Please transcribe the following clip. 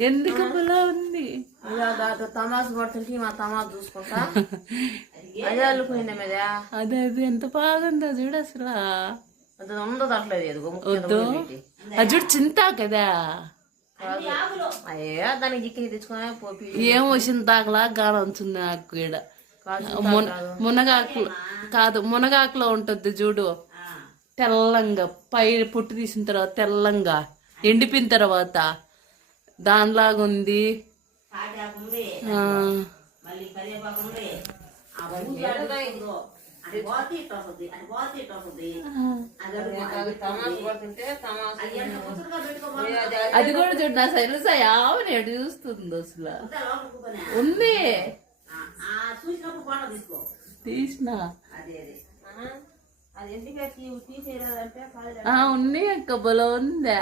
ఎందుకు బలా ఉంది తమాసు పడుతుంటే మా తమాసు చూసుకుంటా అదే అల్లుకునే మీద అదే అది ఎంత బాగుందో చూడు అసలు ఉండదు అట్లేదు వద్దు అది చూడు చింత కదా అయ్యా దానికి జిక్కి తెచ్చుకునే పోపి ఏం చింతాకులా గానం వచ్చింది నాకు ఈడ మునగాకు కాదు మునగాకులో ఉంటుంది చూడు తెల్లంగా పై పొట్టు తీసిన తర్వాత తెల్లంగా ఎండిపోయిన తర్వాత దానిలాగా ఉంది. అది కూడా చూడు నా సైడ్ యావని ఎటు చూస్తుంది అసలు ఉంది తీసిన ఉన్నాయి అక్క బలో ఉందా.